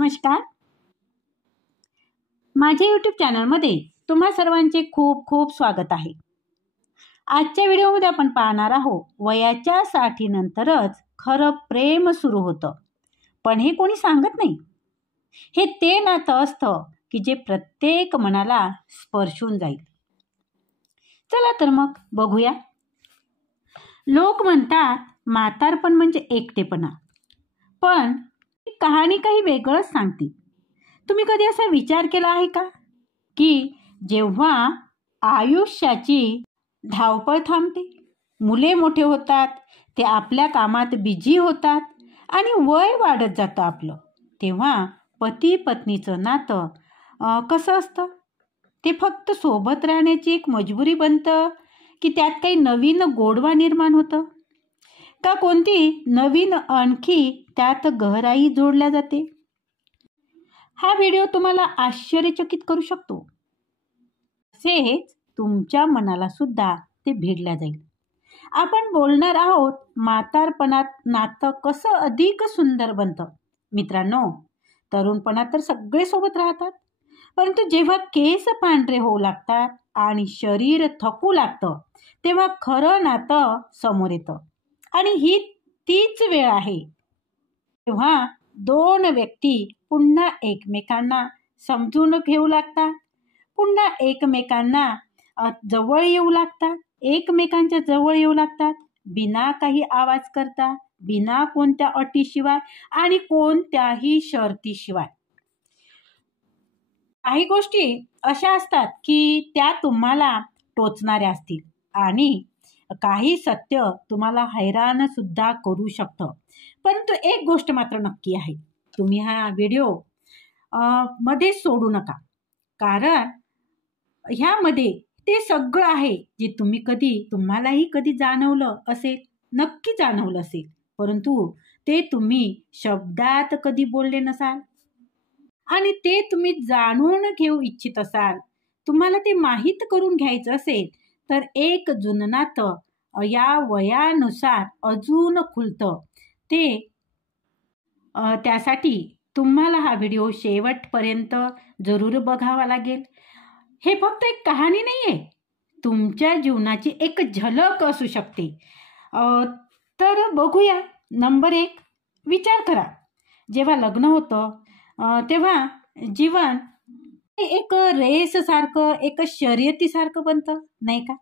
नमस्कार. माझ्या यूट्यूब चॅनलमध्ये तुम्हा सर्वांचे खूप खूप स्वागत आहे. आजच्या व्हिडिओमध्ये आपण पाहणार आहोत वयाच्या 60 नंतरच खरं प्रेम सुरू होतं, पण हे कोणी सांगत नाही. हे ते नातं असतं की जे प्रत्येक मनाला स्पर्शून जाईल. चला तर मग बघूया. लोक म्हणतात म्हातारपण म्हणजे एकटेपणा, पण ही कहाणी काही वेगळंच सांगते. तुम्ही कधी असा विचार केला आहे का की जेव्हा आयुष्याची धावपळ थांबते, मुले मोठे होतात, ते आपल्या कामात बिझी होतात आणि वय वाढत जातं आपलं, तेव्हा पती पत्नीचं नातं कसं असतं? ते फक्त सोबत राहण्याची एक मजबुरी बनतं की त्यात काही नवीन गोडवा निर्माण होतं, का कोणती नवीन आणखी त्यात गहराई जोडल्या जाते? हा व्हिडिओ तुम्हाला आश्चर्यचकित करू शकतो. तसेच तुमच्या मनाला सुद्धा ते भिडल्या जाईल. आपण बोलणार आहोत म्हातारपणात नातं कसं अधिक सुंदर बनतं. मित्रांनो, तरुणपणात तर सगळे सोबत राहतात, परंतु जेव्हा केस पांढरे होऊ लागतात आणि शरीर थकू लागतं, तेव्हा खरं नातं समोर येतं. आणि ही तीच वेळ आहे तेव्हा दोन व्यक्ती पुन्हा एकमेकांना समजून घेऊ लागतात, पुन्हा एकमेकांना जवळ येऊ लागतात, एकमेकांच्या जवळ येऊ लागतात, बिना काही आवाज करता, बिना कोणत्या अटीशिवाय आणि कोणत्याही शर्तीशिवाय. काही गोष्टी अशा असतात की त्या तुम्हाला टोचणाऱ्या असतील आणि काही सत्य तुम्हाला हैराण सुद्धा करू शकतं. परंतु एक गोष्ट मात्र नक्की आहे, तुम्ही हा व्हिडिओ मध्ये सोडू नका, कारण ह्यामध्ये ते सगळं आहे जे तुम्हालाही कधी जाणवलं असेल, नक्की जाणवलं असेल, परंतु ते तुम्ही शब्दात कधी बोलले नसाल आणि ते तुम्ही जाणून घेऊ इच्छित असाल, तुम्हाला ते माहीत करून घ्यायचं असेल, तर एक जुनं नातं या वयानुसार अजून खुलतं. त्यासाठी तुम्हाला हा व्हिडिओ शेवटपर्यंत जरूर बघावा लागेल. हे फक्त एक कहाणी नाही आहे, तुमच्या जीवनाची एक झलक असू शकते. तर बघूया. नंबर 1, विचार करा. जेव्हा लग्न होतं तेव्हा जीवन एक रेससारखं, एक शर्यतीसारखं बनतं, नाही का?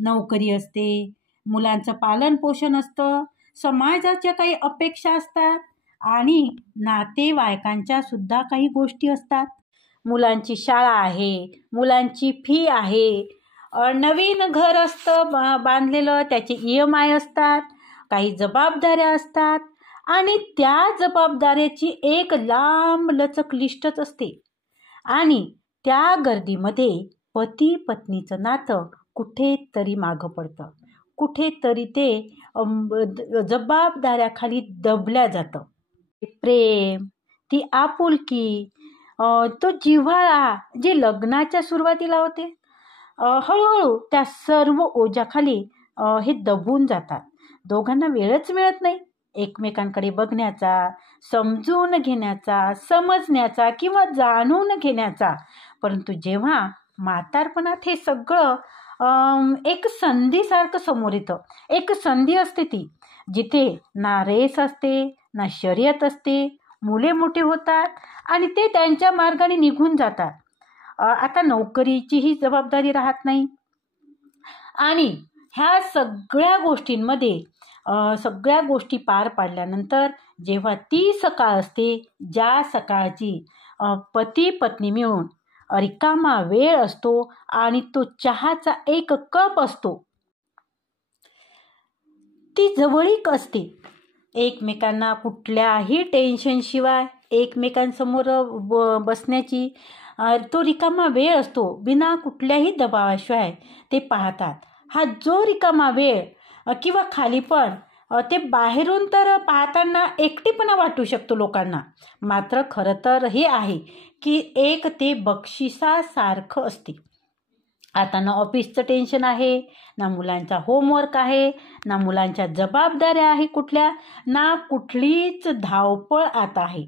नोकरी असते, मुलांचं पालन पोषण असतं, समाजाच्या काही अपेक्षा असतात आणि नातेवाईकांच्या सुद्धा काही गोष्टी असतात. मुलांची शाळा आहे, मुलांची फी आहे, नवीन घर असतं बांधलेलं, त्याचे EMI असतात, काही जबाबदाऱ्या असतात आणि त्या जबाबदाऱ्याची एक लांब लचक लिस्टच असते. आणि त्या गर्दीमध्ये पती पत्नीचं नातं कुठेतरी मागं पडतं, कुठेतरी ते जबाबदाऱ्याखाली दबल्या जातं. प्रेम, ती आपुलकी, तो जिव्हाळा जे लग्नाच्या सुरुवातीला होते, हळूहळू त्या सर्व ओझ्याखाली हे दबून जातात. दोघांना वेळच मिळत नाही एकमेकांकडे बघण्याचा, समजून घेण्याचा, समजण्याचा किंवा जाणून घेण्याचा. परंतु जेव्हा म्हातारपणात हे सगळं एक संधीसारखं समोर येतं, एक संधी असते ती, जिथे ना रेस असते, ना शर्यत असते, मुले मोठे होतात आणि ते त्यांच्या मार्गाने निघून जातात. आता नोकरीचीही जबाबदारी राहत नाही आणि ह्या सगळ्या गोष्टींमध्ये सगळ्या गोष्टी पार पाडल्यानंतर जेव्हा ती सकाळ असते, ज्या सकाळची पती पत्नी मिळून रिकामा वेळ असतो आणि तो चहाचा एक कप असतो, ती जवळीक असते. एकमेकांना कुठल्याही टेन्शनशिवाय एकमेकांसमोर बसण्याची तो रिकामा वेळ असतो, बिना कुठल्याही दबावाशिवाय ते पाहतात. हा जो रिकामा वेळ किंवा खालीपण, ते बाहेरून तर पाहताना एकटेपणा वाटू शकतो लोकांना, मात्र खरं तर हे आहे की एक ते बक्षिसासारखं असते. आता ना ऑफिसचं टेन्शन आहे, ना मुलांचा होमवर्क आहे, ना मुलांच्या जबाबदाऱ्या आहे कुठल्या, ना कुठलीच धावपळ आता आहे.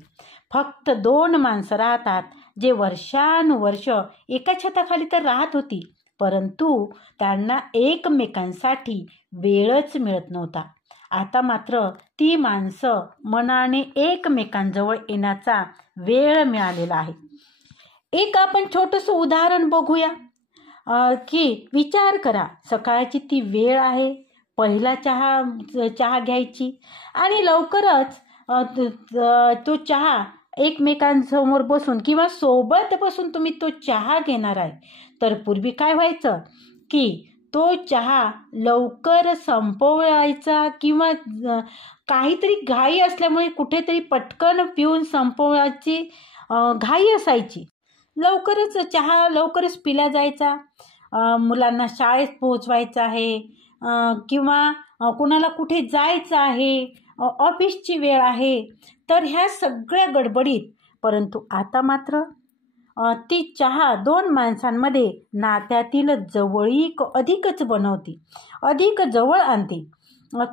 फक्त 2 माणसं राहतात जे वर्षानुवर्ष एका छताखाली तर राहत होती, परंतु त्यांना एकमेकांसाठी वेळच मिळत नव्हता. आता मात्र ती माणसं मनाने एकमेकांजवळ येण्याचा वेळ मिळालेला आहे. एक आपण छोटंसं उदाहरण बघूया. की विचार करा, सकाळची ती वेळ आहे, पहिला चहा घ्यायची आणि लवकरच तो चहा एकमेकांसमोर बसून किंवा सोबत बसून तुम्ही तो चहा घेणार आहे. तर पूर्वी काय व्हायचं की तो चहा लवकर संपवायचा किंवा काहीतरी घाई असल्यामुळे कुठेतरी पटकन पिऊन संपवायची घाई असायची. लवकरच चहा लवकरच पिला जायचा. मुलांना शाळेत पोहोचवायचं आहे किंवा कुणाला कुठे जायचं आहे, ऑफिसची वेळ आहे, तर ह्या सगळ्या गडबडीत. परंतु आता मात्र ती चहा 2 माणसांमध्ये नात्यातील जवळीक अधिकच बनवते, अधिक जवळ आणते.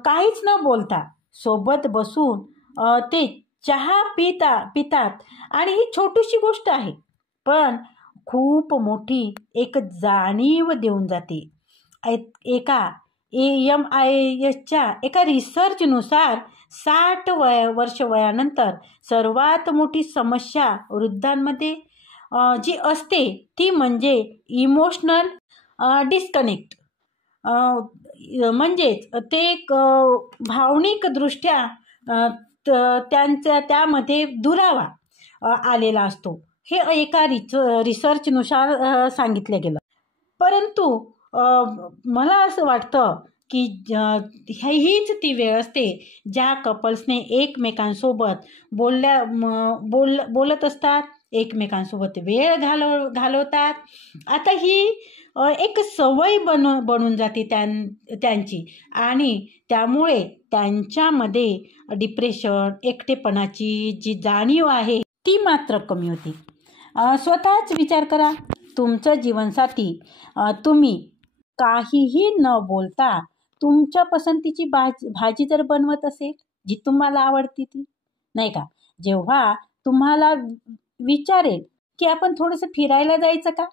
काहीच न बोलता सोबत बसून ते चहा पितात आणि ही छोटीशी गोष्ट आहे, पण खूप मोठी एक जाणीव देऊन जाते. एका AMISच्या एका रिसर्चनुसार 60 वर्ष वयानंतर सर्वात मोठी समस्या वृद्धांमध्ये जी असते ती म्हणजे इमोशनल डिस्कनेक्ट. म्हणजेच ते भावनिकदृष्ट्या त्यामध्ये दुरावा आलेला असतो. हे एका रिसर्चनुसार सांगितलं गेलं. परंतु मला असं वाटतं की हीच ती वेळ असते ज्या कपल्सने एकमेकांसोबत बोलत असतात, एकमेकांसोबत वेळ घालवतात. आता ही एक सवय बनून जाते त्यांची आणि त्यामुळे त्यांच्यामध्ये डिप्रेशन, एकटेपणाची जी जाणीव आहे ती मात्र कमी होते. स्वतःच विचार करा, तुमचं जीवनसाथी तुम्ही काहीही न बोलता तुमच्या पसंतीची भाजी जर बनवत असेल जी तुम्हाला आवडती ती, नाही का, जेव्हा तुम्हाला विचारेल की आपण थोडंसं फिरायला जायचं का,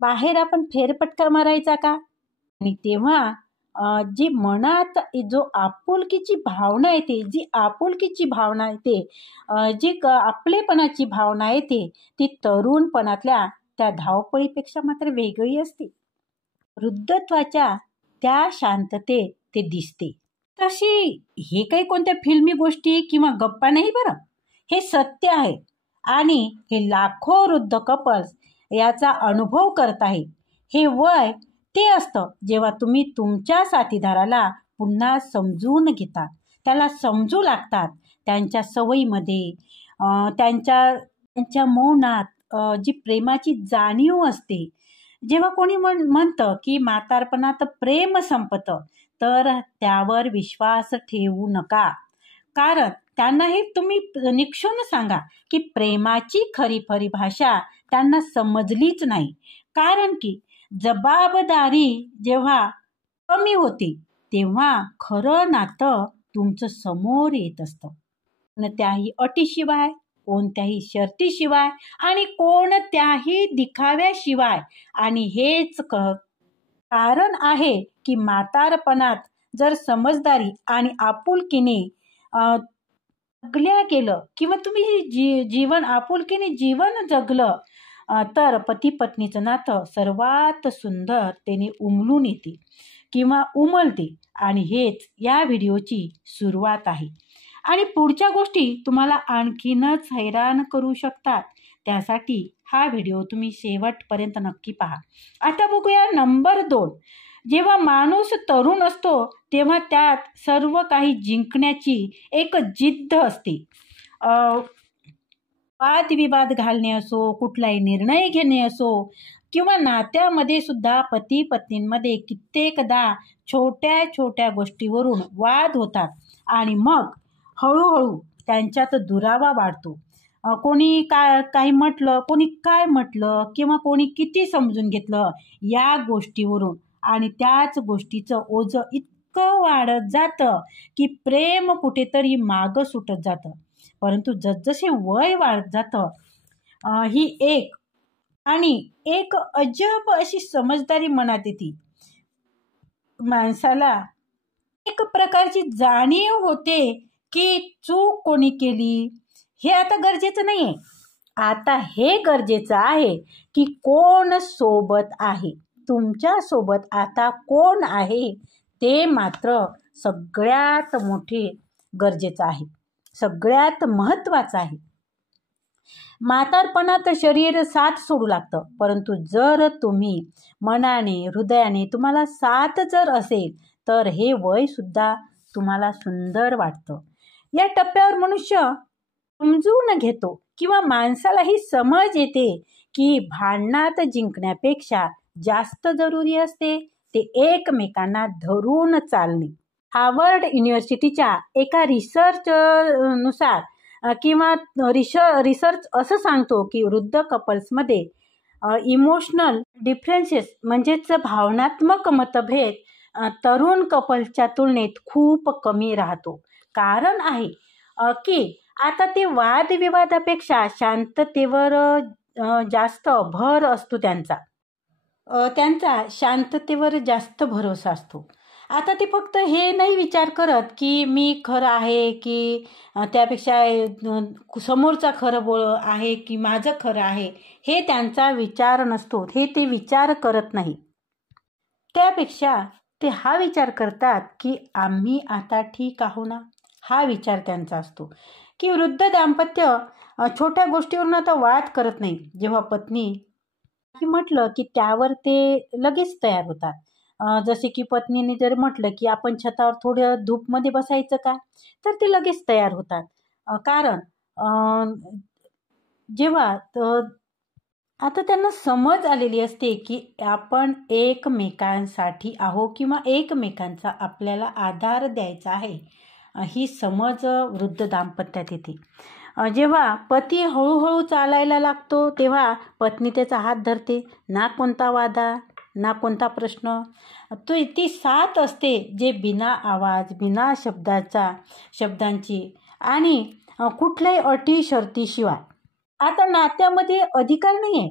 बाहेर आपण फेरफटका मारायचा का, आणि तेव्हा जी मनात जो आपुलकीची भावना येते, जी आपलेपणाची भावना येते, ती तरुणपणातल्या त्या धावपळीपेक्षा मात्र वेगळी असते. वृद्धत्वाच्या त्या शांततेत ते दिसते. तशी हे काही कोणत्या फिल्मी गोष्टी किंवा गप्पा नाही बरं, हे सत्य आहे आणि हे लाखो वृद्ध कपल्स याचा अनुभव करत आहे. हे वय ते असतं जेव्हा तुम्ही तुमच्या साथीदाराला पुन्हा समजून घेतात, त्याला समजू लागतात, त्यांच्या सवयीमध्ये, त्यांच्या मौनात जी प्रेमाची जाणीव असते. जेव्हा कोणी म्हणतं की म्हातारपणात प्रेम संपतं, तर त्यावर विश्वास ठेवू नका. कारण त्यांना हे तुम्ही निक्षून सांगा की प्रेमाची खरी भाषा त्यांना समजलीच नाही. कारण की जबाबदारी जेव्हा कमी होते तेव्हा खरं नातं तुमचं समोर येत असतं. कोणत्याही अटीशिवाय, कोणत्याही शर्तीशिवाय आणि कोणत्याही दिखाव्याशिवाय. आणि हेच कारण आहे की म्हातारपणात जर समजदारी आणि आपुलकीने जगल्या गेलं किंवा तुम्ही जीवन आपुलकीने जीवन जगलं तर पती पत्नीचं नातं सर्वात सुंदर त्याने उमलून येते किंवा उमलते. आणि हेच या व्हिडिओची सुरुवात आहे. आणि पुढच्या गोष्टी तुम्हाला आणखीनच हैराण करू शकतात. त्यासाठी हा व्हिडिओ तुम्ही शेवटपर्यंत नक्की पहा. आता बघूया नंबर 2. जेव्हा माणूस तरुण असतो तेव्हा त्यात सर्व काही जिंकण्याची एक जिद्द असते. वादविवाद घालणे असो, कुठलाही निर्णय घेणे असो किंवा नात्यामध्ये सुद्धा पती पत्नींमध्ये कित्येकदा छोट्या छोट्या गोष्टीवरून वाद होतात आणि मग हळूहळू त्यांच्यात दुरावा वाढतो. कोणी काही म्हटलं, कोणी काय म्हटलं किंवा कोणी किती समजून घेतलं या गोष्टीवरून, आणि त्याच गोष्टीचं ओझं इतकं वाढत जातं की प्रेम कुठेतरी मागं सुटत जातं. परंतु जसजसे वय वाढत जातं ही एक अजब अशी समजदारी मनात येते. माणसाला एक प्रकारची जाणीव होते की चूक कोणी केली हे आता गरजेचं नाही आहे. आता हे गरजेचं आहे की कोण सोबत आहे, तुमच्या सोबत आता कोण आहे ते मात्र सगळ्यात मोठे गरजेचं आहे, सगळ्यात महत्त्वाचं आहे. म्हातारपणात शरीर साथ सोडू लागतं, परंतु जर तुम्ही मनाने हृदयाने तुम्हाला साथ जर असेल तर हे वय सुद्धा तुम्हाला सुंदर वाटतं. या टप्प्यावर मनुष्य समजून घेतो किंवा माणसाला ही समज येते की भांडणात जिंकण्यापेक्षा जास्त जरुरी असते ते एकमेकांना धरून चालणे. हार्वर्ड युनिव्हर्सिटीच्या एका रिसर्च नुसार किंवा रिसर्च असं सांगतो की वृद्ध कपल्समध्ये इमोशनल डिफरन्सेस म्हणजेच भावनात्मक मतभेद तरुण कपल्सच्या तुलनेत खूप कमी राहतो. कारण आहे की आता ते वादविवादापेक्षा शांततेवर जास्त भर असतो, त्यांचा शांततेवर जास्त भरोसा असतो. आता ते फक्त हे नाही विचार करत की मी खरं आहे की त्यापेक्षा समोरचा खरं आहे की माझं खरं आहे, हे त्यांचा विचार नसतो, हे ते विचार करत नाही. त्यापेक्षा ते हा विचार करतात की आम्ही आता ठीक आहो ना, हा विचार त्यांचा असतो. की वृद्ध दाम्पत्य छोट्या गोष्टीवरून आता वाद करत नाही. जेव्हा पत्नी म्हटलं की त्यावर ते लगेच तयार होतात. जसे की पत्नीने जर म्हटलं की आपण छतावर थोडं धूपमध्ये बसायचं का, तर ते लगेच तयार होतात. कारण जेव्हा आता त्यांना समज आलेली असते की आपण एकमेकांसाठी आहो किंवा एकमेकांचा आपल्याला आधार द्यायचा आहे, ही समज वृद्ध दाम्पत्यात येते. जेव्हा पती हळूहळू चालायला लागतो तेव्हा पत्नी त्याचा हात धरते. ना कोणता वादा, ना कोणता प्रश्न, ती साथ असते जे बिना आवाज, बिना शब्दांची आणि कुठल्याही अटी शर्तीशिवाय. आता नात्यामध्ये अधिकार नाही आहे,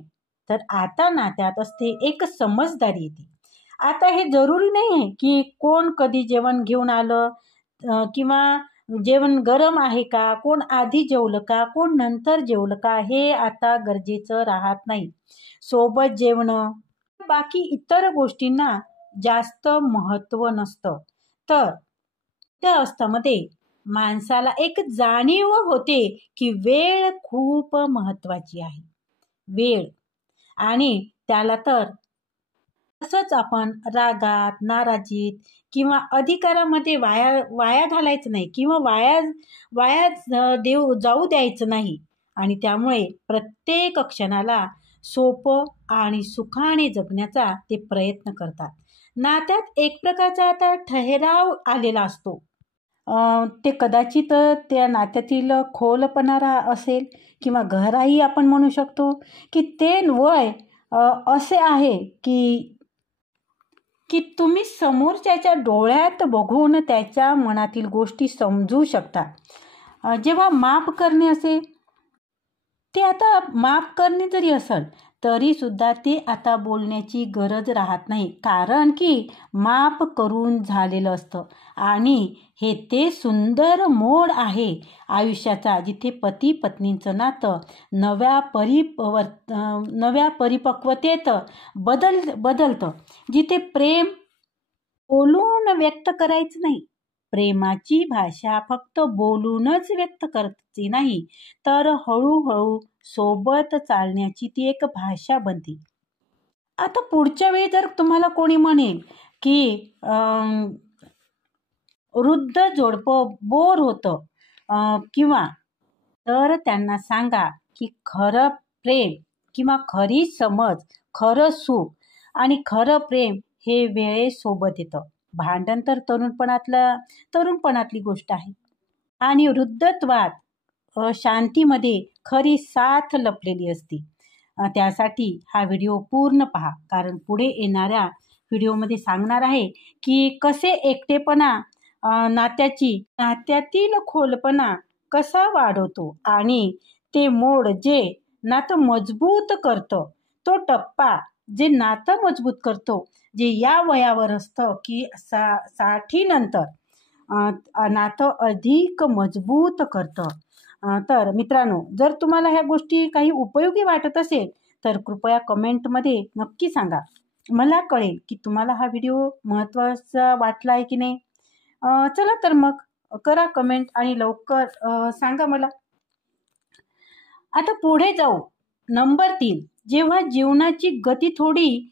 तर आता नात्यात असते एक समजदारी येते. आता हे जरुरी नाही आहे की कोण कधी जेवण घेऊन आलं किंवा जेवण गरम आहे का, कोण आधी जेवलं का, कोण नंतर जेवलं का, हे आता गरजेचं राहत नाही. सोबत जेवणं, बाकी इतर गोष्टींना जास्त महत्त्व नसतं. तर त्या अवस्थेमध्ये माणसाला एक जाणीव होते की वेळ खूप महत्त्वाची आहे. वेळ, आणि त्याला तर तसंच आपण रागात, नाराजीत किंवा अधिकारामध्ये वाया घालायचं नाही किंवा वाया जाऊ द्यायचं नाही. आणि त्यामुळे प्रत्येक क्षणाला सोपं आणि सुखाने जगण्याचा ते प्रयत्न करतात. नात्यात एक प्रकारचा आता ठहराव आलेला असतो. ते कदाचित त्या नात्यातील खोलपणा असेल किंवा गहराई आपण म्हणू शकतो की ते वय असे आहे की तुम्ही समोरच्याच्या डोळ्यात बघून त्याच्या मनातील गोष्टी समजू शकता. जेव्हा माफ करणे असेल, ते आता माफ करणे जरी असेल तरी सुद्धा ते आता बोलण्याची गरज राहत नाही, कारण की माफ करून झालेलं असतं. आणि हे ते सुंदर मोड आहे आयुष्याचा, जिथे पती पत्नींचं नातं नव्या परिपक्वतेत बदलतं. जिथे प्रेम बोलून व्यक्त करायचं नाही, प्रेमाची भाषा फक्त बोलूनच व्यक्त करायची नाही, तर हळूहळू सोबत चालण्याची ती एक भाषा बनते. आता पुढच्या वेळी जर तुम्हाला कोणी म्हणेल की वृद्ध जोडपं बोर होतं किंवा, तर त्यांना सांगा की खरं प्रेम किंवा खरी समज, खरं सुख आणि खरं प्रेम हे वेळेसोबत येतं. भांडण तर तरुणपणातली गोष्ट आहे आणि वृद्धत्वात शांतीमध्ये खरी साथ लपलेली असते. त्यासाठी हा व्हिडिओ पूर्ण पहा, कारण पुढे येणाऱ्या व्हिडिओमध्ये सांगणार आहे की कसे एकटेपणा नात्यातील खोलपणा कसा वाढवतो आणि ते मोड जे नातं मजबूत करतं, तो टप्पा जे नातं मजबूत करतो, जे या वयावर असतं की 60 नंतर नातं अधिक मजबूत करतं. तर मित्रांनो, जर तुम्हाला ह्या गोष्टी काही उपयोगी वाटत असेल तर कृपया कमेंटमध्ये नक्की सांगा. मला कळेल की तुम्हाला हा व्हिडिओ महत्त्वाचा वाटला आहे की नाही. चला तर मग करा कमेंट आणि लवकर सांगा मला. आता पुढे जाऊ. नंबर 3, जेव्हा जीवनाची गती थोडी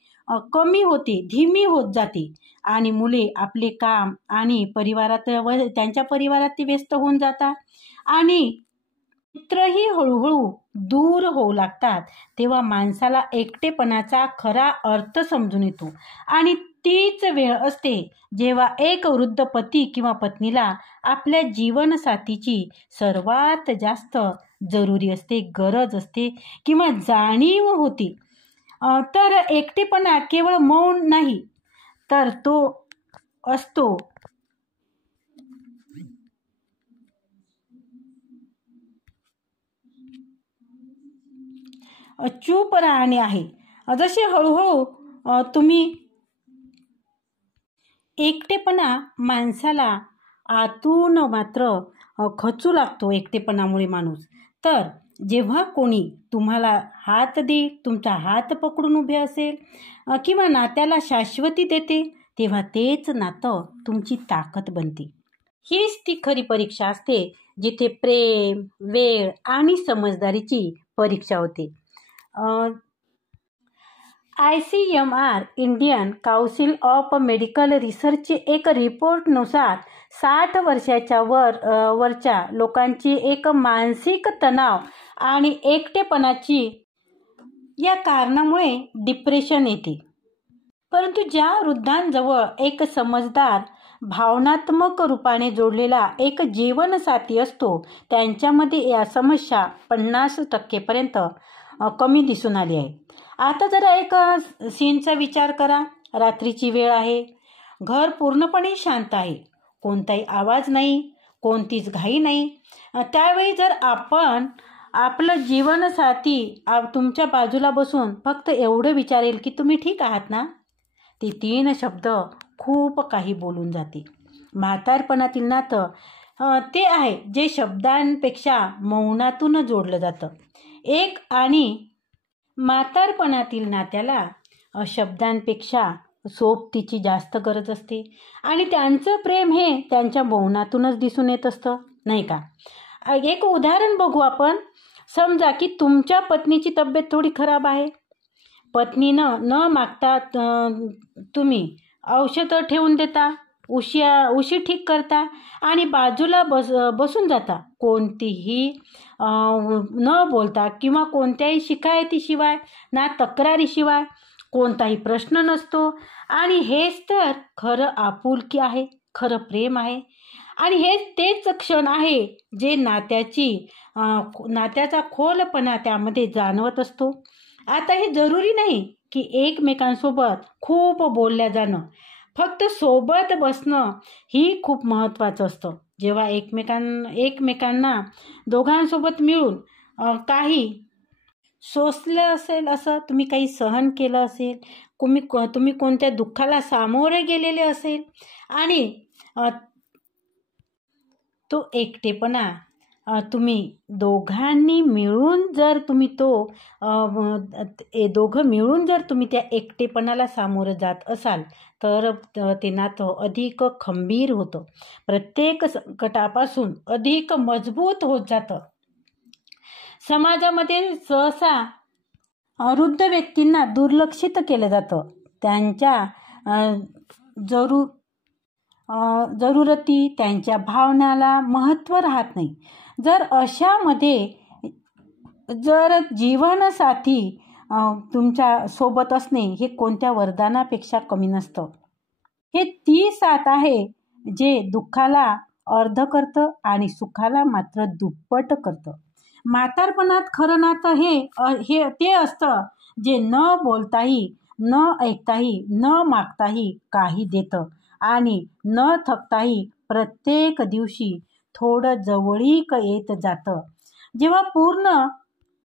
कमी होते, धीमी होत जाते आणि मुले आपले काम आणि त्यांच्या परिवारात ते व्यस्त होऊन जातात आणि मित्रही हळूहळू दूर होऊ लागतात, तेव्हा माणसाला एकटेपणाचा खरा अर्थ समजून येतो. आणि तीच वेळ असते जेव्हा एक वृद्ध पती किंवा पत्नीला आपल्या जीवनसाथीची सर्वात जास्त जरुरी असते, गरज असते किंवा जाणीव होती. तर एकटेपणा केवळ मौन नाही, तर तो असतो चूप राहणे आहे. जसे हळूहळू तुम्ही एकटेपणा माणसाला आतून मात्र खचू लागतो एकटेपणामुळे माणूस. तर जेव्हा कोणी तुम्हाला हात दे, तुमचा हात पकडून उभे असेल किंवा नात्याला शाश्वती देते, तेव्हा तेच नातं तुमची ताकद बनते. हीच ती खरी परीक्षा असते जिथे प्रेम, वेळ आणि समजदारीची परीक्षा होते. ICMR Indian council of medical रिसर्चचे एक रिपोर्टनुसार 60 वर्षाच्या वरच्या लोकांची एक मानसिक तणाव आणि एकटेपणाची या कारणामुळे डिप्रेशन येते. परंतु ज्या वृद्धांजवळ एक समजदार, भावनात्मक रूपाने जोडलेला एक जीवनसाथी असतो, त्यांच्यामध्ये या समस्या 50% कमी दिसून आली आहे. आता जरा एक सीनचा विचार करा. रात्रीची वेळ आहे, घर पूर्णपणे शांत आहे, कोणताही आवाज नाही, कोणतीच घाई नाही. त्यावेळी जर आपण आपलं जीवनसाथी तुमच्या बाजूला बसून फक्त एवढं विचारेल की तुम्ही ठीक आहात ना, ते 3 शब्द खूप काही बोलून जाते. म्हातारपणातील नातं ते आहे जे शब्दांपेक्षा मौनातून जोडलं जातं. आणि म्हातारपणातील नात्याला शब्दांपेक्षा सोबतीची जास्त गरज असते आणि त्यांचं प्रेम हे त्यांच्या मौनातूनच दिसून येत असतं, नाही का? एक उदाहरण बघू आपण. समजा की तुमच्या पत्नीची तब्येत थोडी खराब आहे. पत्नीनं न मागता तुम्ही औषधं ठेवून देता, उशी ठीक करता आणि बाजूला बसून जाता, कोणतीही न बोलता किंवा कोणत्याही शिकायतीशिवाय ना तक्रारीशिवाय. कोणताही प्रश्न नसतो. आणि हेच तर खरं आपुलकी आहे, खरं प्रेम आहे. आणि हेच तेच क्षण आहे जे नात्याचा खोलपणा त्यामध्ये जाणवत असतो. आता हे जरुरी नाही की एकमेकांसोबत खूप बोलल्या जाणं, फक्त सोबत बसणं ही खूप महत्त्वाचं असतं. जेव्हा एकमेकांना दोघांसोबत मिळून काही सोसलं असेल, असं तुम्ही काही सहन केलं असेल, तुम्ही कोणत्या दुःखाला सामोरे गेलेले असेल आणि तो एकटेपणा तुम्ही दोघांनी मिळून जर तुम्ही दोघं मिळून जर तुम्ही त्या एकटेपणाला सामोरं जात असाल तर ते नातं अधिक खंबीर होतं, प्रत्येक संकटापासून अधिक मजबूत होत जातं. समाजामध्ये सहसा वृद्ध व्यक्तींना दुर्लक्षित केलं जातं. त्यांच्या जरूरती, त्यांच्या भावनाला महत्त्व राहत नाही. जर अशामध्ये जर जीवनसाथी तुमच्या सोबत असणे हे कोणत्या वरदानापेक्षा कमी नसतं. हे ती साथ आहे जे दुःखाला अर्ध करतं आणि सुखाला मात्र दुप्पट करतं. म्हातारपणात खरं नातं हे ते असतं जे न बोलताही, न ऐकताही, न मागताही काही देतं आणि न थकताही प्रत्येक दिवशी थोडं जवळीक येत जातं. जेव्हा पूर्ण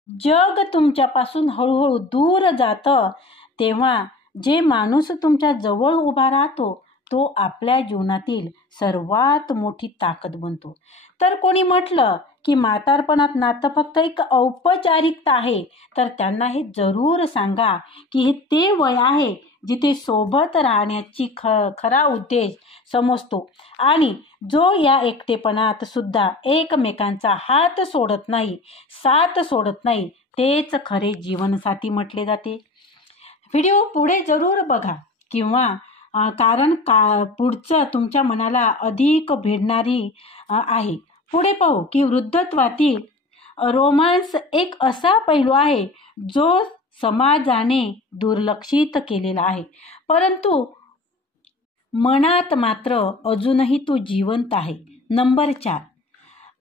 जग तुमच्यापासून हळूहळू दूर जातं, तेव्हा जे माणूस तुमच्या जवळ उभा राहतो तो आपल्या जीवनातील सर्वात मोठी ताकद बनतो. तर कोणी म्हटलं की म्हातारपणात नातं फक्त एक औपचारिकता आहे, तर त्यांना हे जरूर सांगा की हे ते वय आहे जिथे सोबत राहण्याची खरा उद्देश समजतो आणि जो या एकटेपणात सुद्धा एकमेकांचा हात सोडत नाही, साथ सोडत नाही, तेच खरे जीवनसाथी म्हटले जाते. व्हिडिओ पुढे जरूर बघा किंवा कारण पुढचं तुमच्या मनाला अधिक भेटणारी आहे. पुढे पाहू की वृद्धत्वातील रोमांस एक असा पैलू आहे जो समाजाने दुर्लक्षित केलेला आहे, परंतु मनात मात्र अजूनही तो जिवंत आहे. नंबर 4,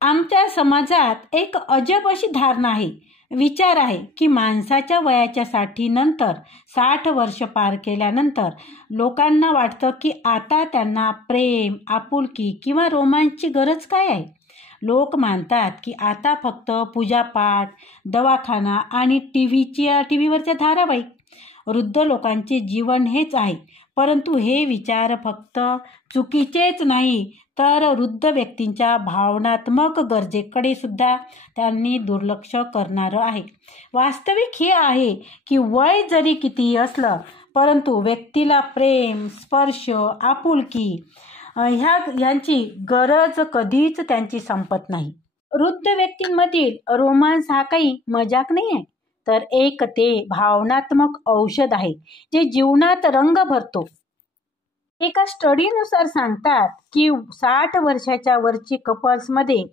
आमच्या समाजात एक अजब अशी धारणा आहे, विचार आहे की माणसाच्या वयाच्या 60 नंतर 60 वर्ष पार केल्यानंतर लोकांना वाटतं की आता त्यांना प्रेम, आपुलकी किंवा रोमांसची गरज काय आहे. लोक मानतात की आता फक्त पूजापाठ, दवाखाना आणि टीव्हीवरच्या धारावाहिक. वृद्ध लोकांचे जीवन हेच आहे, परंतु हे विचार फक्त चुकीचेच नाही, तर वृद्ध व्यक्तींच्या भावनात्मक गरजेकडे सुद्धा त्यांनी दुर्लक्ष करणारं आहे. वास्तविक हे आहे की वय जरी कितीही असलं, परंतु व्यक्तीला प्रेम, स्पर्श, आपुलकी यांची गरज कधीच त्यांची संपत नाही. वृद्ध व्यक्तींमधील रोमांस हा काही मजाक नाही आहे, तर एक ते भावनात्मक औषध आहे जे जीवनात रंग भरतो. एका स्टडीनुसार सांगतात की 60 वर्षाच्या वरची कपल्समध्ये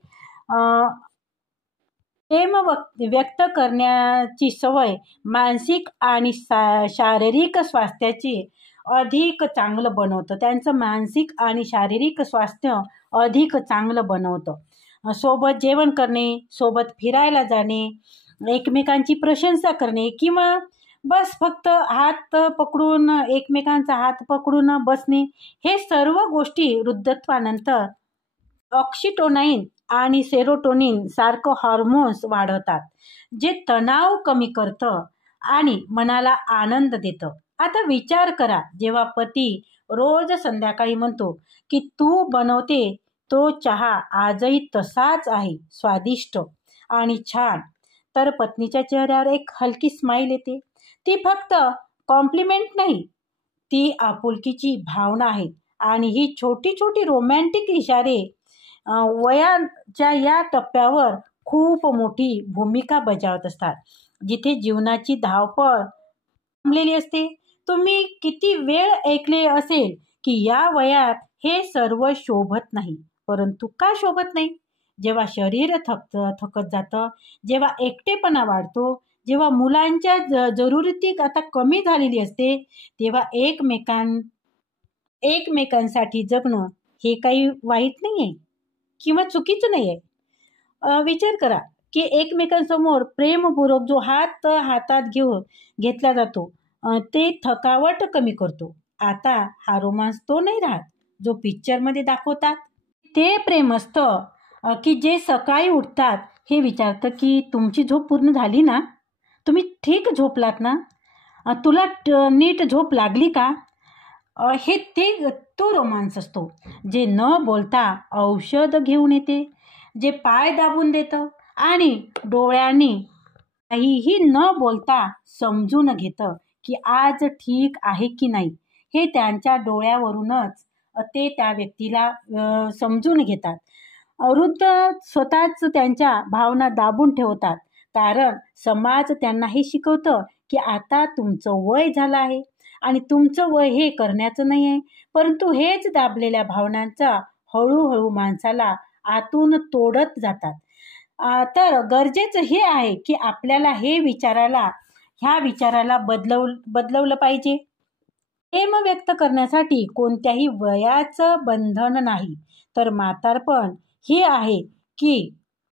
प्रेम व्यक्त करण्याची सवय मानसिक आणि शारीरिक स्वास्थ्याची अधिक चांगलं बनवतं. त्यांचं मानसिक आणि शारीरिक स्वास्थ्य अधिक चांगलं बनवतं. सोबत जेवण करणे, सोबत फिरायला जाणे, एकमेकांची प्रशंसा करणे किंवा बस फक्त हात पकडून एकमेकांचा हात पकडून बसणे, हे सर्व गोष्टी वृद्धत्वानंतर ऑक्सिटोसिन आणि सेरोटोनिन सारखं हॉर्मोन्स वाढवतात, जे तणाव कमी करतं आणि मनाला आनंद देतं. आता विचार करा, जेव्हा पती रोज संध्याकाळी म्हणतो की तू बनवते तो चहा आजही तसाच आहे, स्वादिष्ट आणि छान, तर पत्नीच्या चेहऱ्यावर एक हलकी स्माईल येते. ती फक्त कॉम्प्लिमेंट नाही, ती आपुलकीची भावना आहे. आणि ही छोटी छोटी रोमॅन्टिक इशारे वयाच्या या टप्प्यावर खूप मोठी भूमिका बजावत असतात, जिथे जीवनाची धावपळ थांबलेली असते. तुम्ही किती वेळ ऐकले असेल की या वयात हे सर्व शोभत नाही, परंतु का शोभत नाही? जेव्हा शरीर थकत जातं, जेव्हा एकटेपणा वाढतो, जेव्हा मुलांच्या जरुरीती आता कमी झालेली असते, तेव्हा एकमेकांसाठी जगणं हे काही वाईट नाही आहे किंवा चुकीचं नाही आहे. विचार करा की एकमेकांसमोर प्रेमपूर्वक जो हातात घेतला जातो, ते थकावट कमी करतो. आता हा रोमांस तो नाही राहत जो पिक्चरमध्ये दाखवतात. ते प्रेम असतं की जे सकाळी उठतात हे विचारतं की तुमची झोप पूर्ण झाली ना, तुम्ही ठीक झोपलात ना, तुला नीट झोप लागली का, हे तो रोमांस असतो. जे न बोलता औषध घेऊन येते, जे पाय दाबून देतं आणि डोळ्यांनी काहीही न बोलता समजून घेतं की आज ठीक आहे की नाही. हे त्यांच्या डोळ्यावरूनच ते त्या व्यक्तीला समजून घेतात. वृद्ध स्वतःच त्यांच्या भावना दाबून ठेवतात, कारण समाज त्यांना हे शिकवतं की आता तुमचं वय झालं आहे आणि तुमचं वय हे करण्याचं नाही आहे. परंतु हेच दाबलेल्या भावनांचा हळूहळू माणसाला आतून तोडत जातात. तर गरजेचं हे आहे की आपल्याला ह्या विचाराला बदलवलं पाहिजे. प्रेम व्यक्त करण्यासाठी कोणत्याही वयाचं बंधन नाही, तर म्हातारपण हे आहे की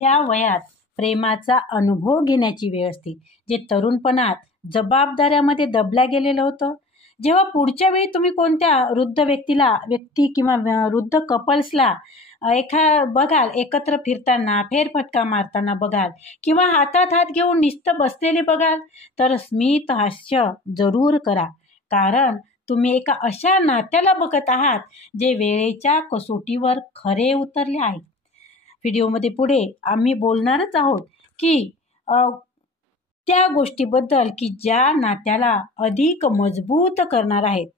त्या वयात प्रेमाचा अनुभव घेण्याची वेळ असते, जे तरुणपणात जबाबदाऱ्यामध्ये दबल्या गेलेलं होतं. जेव्हा पुढच्या वेळी तुम्ही कोणत्या वृद्ध व्यक्ती किंवा वृद्ध कपल्सला बघाल एकत्र फिरताना, फेरफटका मारताना बघाल किंवा हातात हात घेऊन नुसतं बसलेले बघाल तर स्मित हास्य जरूर करा. कारण तुम्ही एका अशा नात्याला बघत आहात जे वेळेच्या कसोटीवर खरे उतरले आहे. व्हिडिओमध्ये पुढे आम्ही बोलणारच आहोत की त्या गोष्टीबद्दल की ज्या नात्याला अधिक मजबूत करणार आहेत.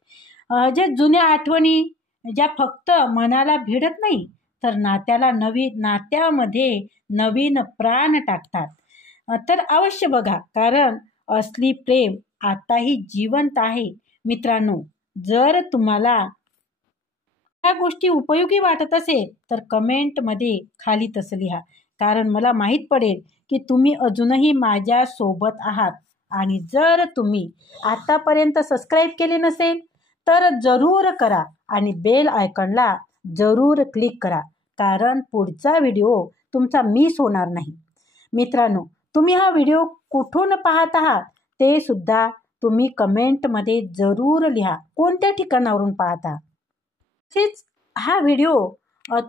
ज्या जुन्या आठवणी ज्या फक्त मनाला भिडत नाही तर नात्यामध्ये नवीन प्राण टाकतात. तर अवश्य बघा, कारण असली प्रेम आताही जिवंत आहे. मित्रांनो, जर तुम्हाला ह्या गोष्टी उपयोगी वाटत असेल तर कमेंटमध्ये खाली तसं लिहा, कारण मला माहीत पडेल की तुम्ही अजूनही माझ्या सोबत आहात. आणि जर तुम्ही आतापर्यंत सबस्क्राईब केले नसेल तर जरूर करा आणि बेल आयकॉनला जरूर क्लिक करा, कारण पुढचा व्हिडिओ तुमचा मिस होणार नाही. मित्रांनो, तुम्ही हा व्हिडिओ कुठून पाहत आहात ते सुद्धा तुम्ही कमेंटमध्ये जरूर लिहा. कोणत्या ठिकाणावरून पाहता, तसेच हा व्हिडिओ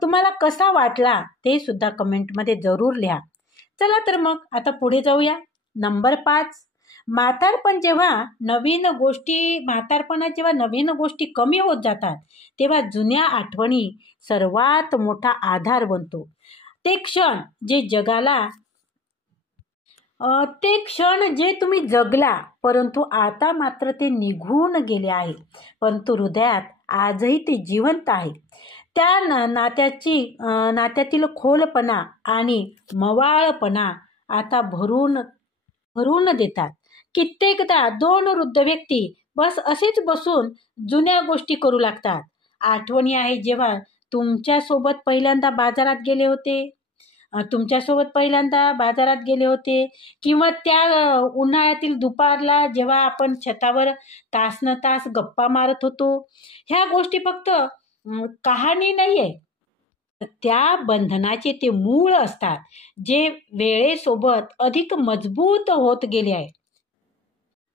तुम्हाला कसा वाटला ते सुद्धा कमेंटमध्ये जरूर लिहा. चला तर मग आता पुढे जाऊया. नंबर 5, म्हातारपणात जेव्हा नवीन गोष्टी कमी होत जातात तेव्हा जुन्या आठवणी सर्वात मोठा आधार बनतो. ते क्षण जे तुम्ही जगला, परंतु आता मात्र ते निघून गेले आहे, परंतु हृदयात आजही ते जिवंत आहे. त्या नात्यातील खोलपणा आणि मवाळपणा आता भरून देतात. कित्येकदा 2 वृद्ध व्यक्ती असेच बसून जुन्या गोष्टी करू लागतात. आठवणी आहे जेव्हा तुमच्यासोबत पहिल्यांदा बाजारात गेले होते किंवा त्या उन्हाळ्यातील दुपारला जेव्हा आपण छतावर तासन तास गप्पा मारत होतो. ह्या गोष्टी फक्त कहाणी नाहीये, त्या बंधनाचे ते मूळ असतात जे वेळेसोबत अधिक मजबूत होत गेले आहे.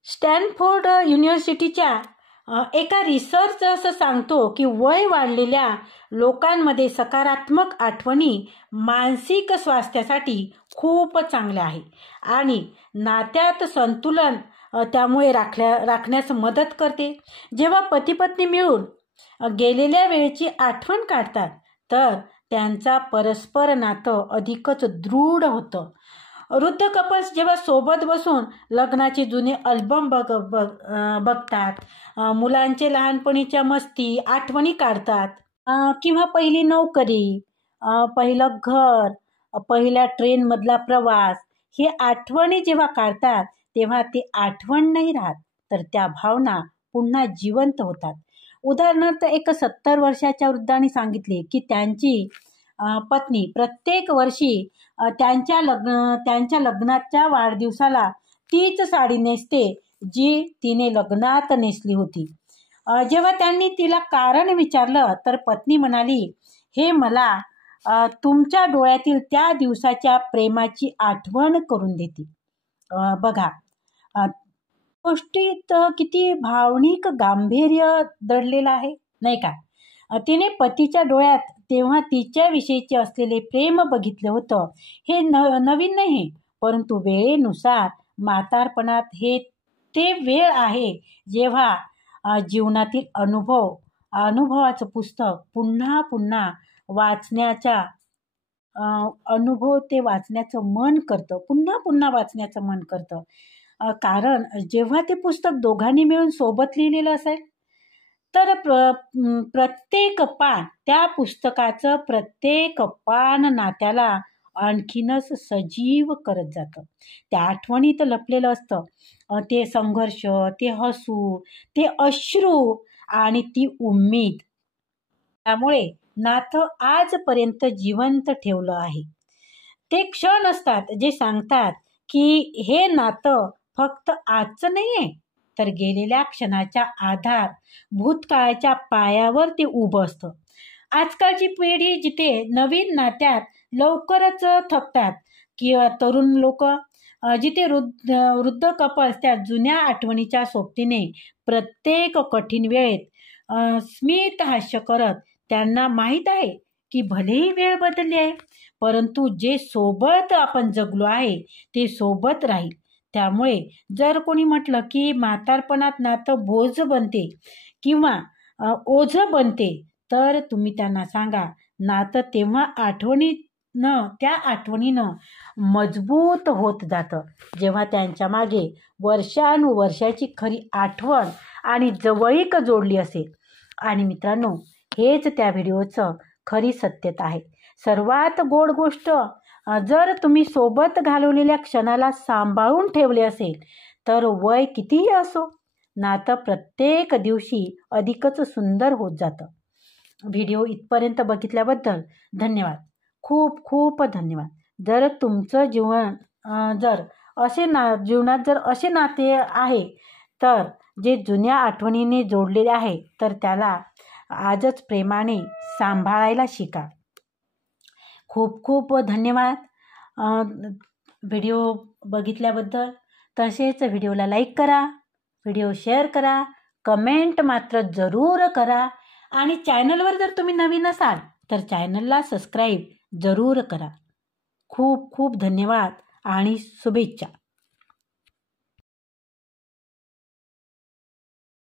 स्टॅनफोर्ड युनिव्हर्सिटीच्या एका रिसर्च असं सांगतो की वय वाढलेल्या लोकांमध्ये सकारात्मक आठवणी मानसिक स्वास्थ्यासाठी खूप चांगल्या आहे आणि नात्यात संतुलन त्यामुळे राखण्यास मदत करते. जेव्हा पती-पत्नी मिळून गेलेल्या वेळेची आठवण काढतात तर त्यांचा परस्पर नातं अधिकच दृढ होतं. वृद्ध कपल्स जेव्हा सोबत बसून लग्नाचे जुने अल्बम बघतात, मुलांचे लहानपणीच्या मस्ती आठवणी काढतात किंवा पहिली नोकरी, पहिलं घर, पहिल्या ट्रेनमधला प्रवास, हे आठवणी जेव्हा काढतात तेव्हा ती आठवण नाही राहत तर त्या भावना पुन्हा जिवंत होतात. उदाहरणार्थ, एक 70 वर्षाच्या वृद्धाने सांगितले की त्यांची पत्नी प्रत्येक वर्षी त्यांच्या लग्नाच्या वाढदिवसाला तीच साडी नेसते जी तिने लग्नात नेसली होती. जेव्हा त्यांनी तिला कारण विचारलं तर पत्नी म्हणाली, हे मला तुमच्या डोळ्यातील त्या दिवसाच्या प्रेमाची आठवण करून देते. बघा, गोष्टीत किती भावनिक गांभीर्य दडलेलं आहे, नाही का? तिने पतीच्या डोळ्यात तेव्हा तिच्याविषयीचे असलेले प्रेम बघितले होतं. हे नवीन नाही, परंतु वेळेनुसार म्हातारपणात ते वेळ आहे जेव्हा जीवनातील अनुभवाचं पुस्तक पुन्हा पुन्हा वाचण्याचं मन करतं, पुन्हा पुन्हा वाचण्याचं मन करतं. कारण जेव्हा ते पुस्तक दोघांनी मिळून सोबत लिहिलेलं असेल तर प्रत्येक पान, त्या पुस्तकाचं प्रत्येक पान नात्याला आणखीनच सजीव करत जातं. त्या आठवणीत लपलेलं असतं ते संघर्ष, ते हसू, ते अश्रू आणि ती उम्मीद. त्यामुळे नातं आजपर्यंत जिवंत ठेवलं आहे. ते क्षण असतात जे सांगतात की हे नातं फक्त आजचं नाहीये, तर गेलेल्या क्षणाच्या आधार, भूतकाळाच्या पायावर ते उभं असतं. आजकालची पिढी जिथे नवीन नात्यात लवकरच थकतात किंवा तरुण लोक जिथे वृद्ध कपल्स त्या जुन्या आठवणीच्या सोबतीने प्रत्येक कठीण वेळेत स्मित हास्य करत, त्यांना माहीत आहे की भलेही वेळ बदलली आहे, परंतु जे सोबत आपण जगलो आहे ते सोबत राहील. त्यामुळे जर कोणी म्हटलं की म्हातारपणात नातं बोज बनते किंवा ओझं बनते, तर तुम्ही त्यांना सांगा, नातं तेव्हा त्या आठवणीनं मजबूत होत जातं, जेव्हा त्यांच्या मागे वर्षानुवर्षाची खरी आठवण आणि जवळीक जोडली असेल. आणि मित्रांनो, हेच त्या व्हिडिओचं खरी सत्यता आहे. सर्वात गोड गोष्ट, जर तुम्ही सोबत घालवलेल्या क्षणाला सांभाळून ठेवले असेल, तर वय कितीही असो, नातं प्रत्येक दिवशी अधिकच सुंदर होत जातं. व्हिडिओ इथपर्यंत बघितल्याबद्दल धन्यवाद. खूप खूप धन्यवाद. जर तुमचं जीवनात जर असे नाते आहे, तर जे जुन्या आठवणीने जोडलेले आहे, तर त्याला आजच प्रेमाने सांभाळायला शिका. खूप खूप धन्यवाद व्हिडिओ बघितल्याबद्दल. तसेच व्हिडिओला लाईक करा, व्हिडिओ शेअर करा, कमेंट मात्र जरूर करा आणि चॅनलवर जर तुम्ही नवीन असाल तर चॅनलला सबस्क्राईब जरूर करा. खूप खूप धन्यवाद आणि शुभेच्छा.